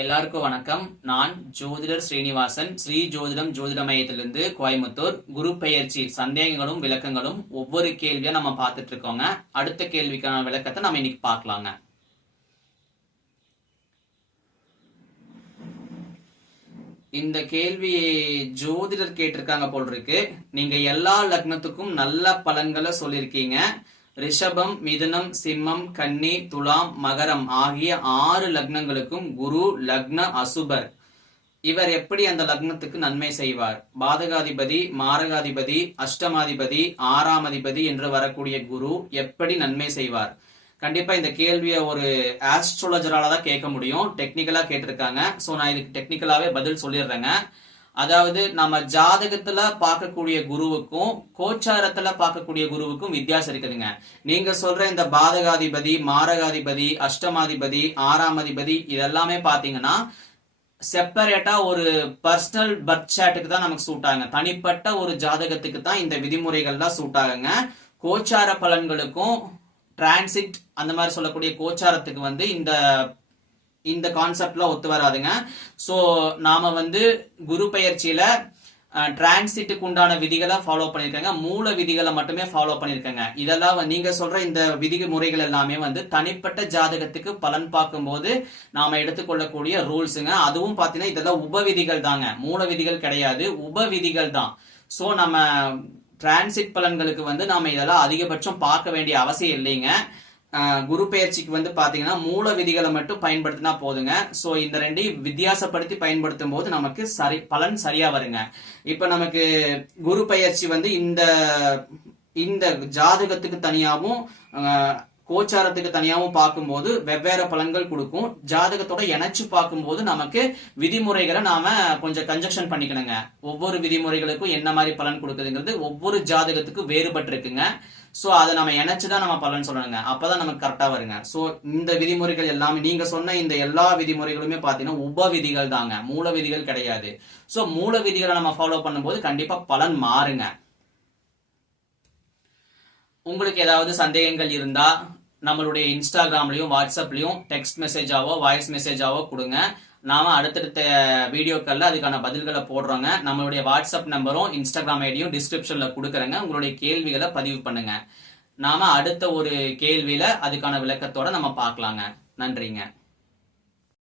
எல்லாருக்கும் வணக்கம். நான் ஜோதிடர் ஸ்ரீனிவாசன், ஸ்ரீ ஜோதிடம் ஜோதிட மையத்திலிருந்து கோயம்புத்தூர். குரு பெயர்ச்சி சந்தேகங்களும் விளக்கங்களும் ஒவ்வொரு கேள்வியா நம்ம பார்த்துட்டு இருக்கோங்க. அடுத்த கேள்விக்கான விளக்கத்தை நம்ம இன்னைக்கு பார்க்கலாங்க. இந்த கேள்வி ஜோதிடர் கேட்டிருக்காங்க போல் இருக்கு. நீங்க எல்லா லக்னத்துக்கும் நல்ல பலன்களை சொல்லியிருக்கீங்க. ரிஷபம், மிதுனம், சிம்மம், கன்னி, துலாம், மகரம் ஆகிய 6 லக்னங்களுக்கும் குரு லக்ன அசுபர். இவர் எப்படி அந்த லக்னத்துக்கு நன்மை செய்வார்? பாதகாதிபதி, மாரகாதிபதி, அஷ்டமாதிபதி, 6ஆம் அதிபதி என்று வரக்கூடிய குரு எப்படி நன்மை செய்வார்? கண்டிப்பா இந்த கேள்வியை ஒரு ஆஸ்ட்ரோலஜரால தான் கேட்க முடியும். டெக்னிக்கலா கேட்டிருக்காங்க. சோ நான் இதுக்கு டெக்னிக்கலாவே பதில் சொல்லிடுறேங்க. அதாவது நம்ம ஜாதகத்துல பார்க்கக்கூடிய குருவுக்கும் கோச்சாரத்துல பார்க்கக்கூடிய குருவுக்கும் வித்தியாசம் இருக்குதுங்க. நீங்க சொல்ற இந்த பாதகாதிபதி, மாரகாதிபதி, அஷ்டமாதிபதி, 6ஆம் அதிபதி இதெல்லாமே பாத்தீங்கன்னா செப்பரேட்டா ஒரு பர்சனல் பர்த் சார்ட்டுக்கு தான் நமக்கு சூட் ஆகுங்க. தனிப்பட்ட ஒரு ஜாதகத்துக்கு தான் இந்த விதிமுறைகள் தான் சூட் ஆகுங்க. கோச்சார பலன்களுக்கும் டிரான்சிட் அந்த மாதிரி சொல்லக்கூடிய கோச்சாரத்துக்கு இந்த கான்செப்ட்லாம் ஒத்து வராதுங்க. சோ நாம குரு பயிற்சியில டிரான்சிட்டுக்கு உண்டான விதிகளை ஃபாலோ பண்ணிருக்காங்க. மூல விதிகளை மட்டுமே ஃபாலோ பண்ணிருக்காங்க. இதெல்லாம் நீங்க சொல்ற இந்த விதி முறைகள் எல்லாமே தனிப்பட்ட ஜாதகத்துக்கு பலன் பார்க்கும் போது நாம எடுத்துக்கொள்ளக்கூடிய ரூல்ஸுங்க. அதுவும் பாத்தீங்கன்னா இதெல்லாம் உப விதிகள் தாங்க, மூல விதிகள் கிடையாது, உப விதிகள் தான். சோ நம்ம டிரான்சிட் பலன்களுக்கு நாம இதெல்லாம் அதிகபட்சம் பார்க்க வேண்டிய அவசியம் இல்லைங்க. குரு பெயர்ச்சிக்கு பாத்தீங்கன்னா மூல விதிகளை மட்டும் பயன்படுத்தினா போதுங்க. சோ இந்த ரெண்டையும் வித்தியாசப்படுத்தி பயன்படுத்தும் போது நமக்கு பலன் சரியா வருங்க. இப்ப நமக்கு குரு பெயர்ச்சி இந்த ஜாதகத்துக்கு தனியாவும் கோச்சாரத்துக்கு தனியாவும் பார்க்கும்போது வெவ்வேறு பலன்கள் கொடுக்கும். ஜாதகத்தோட இணைச்சு பார்க்கும்போது நமக்கு விதிமுறைகளை நாம கொஞ்சம் கன்ஜெக்ஷன் பண்ணிக்கணுங்க. ஒவ்வொரு விதிமுறைகளுக்கும் என்ன மாதிரி பலன் கொடுக்குதுங்கிறது ஒவ்வொரு ஜாதகத்துக்கு வேறுபட்டு இருக்குங்க. சோ அதை நம்ம இணைச்சுதான் நம்ம பலன் சொல்லணுங்க. அப்பதான் நமக்கு கரெக்டா வருங்க. சோ இந்த விதிமுறைகள் எல்லாமே நீங்க சொன்ன இந்த எல்லா விதிமுறைகளுமே பாத்தீங்கன்னா உப விதிகள் தாங்க, மூல விதிகள் கிடையாது. சோ மூல விதிகளை நம்ம ஃபாலோ பண்ணும்போது கண்டிப்பா பலன் மாறுங்க. உங்களுக்கு ஏதாவது சந்தேகங்கள் இருந்தா நம்மளுடைய இன்ஸ்டாகிராம்லயும் வாட்ஸ்அப்லயும் டெக்ஸ்ட் மெசேஜாவோ வாய்ஸ் மெசேஜாவோ கொடுங்க. நாம அடுத்தடுத்த வீடியோக்கள்ல அதுக்கான பதில்களை போடுறோங்க. நம்மளுடைய வாட்ஸ்அப் நம்பரும் இன்ஸ்டாகிராம் ஐடியும் டிஸ்கிரிப்ஷன்ல கொடுக்குறேங்க. உங்களுடைய கேள்விகளை பதிவு பண்ணுங்க. நாம அடுத்த ஒரு கேள்வியில அதுக்கான விளக்கத்தோட நம்ம பார்க்கலாங்க. நன்றிங்க.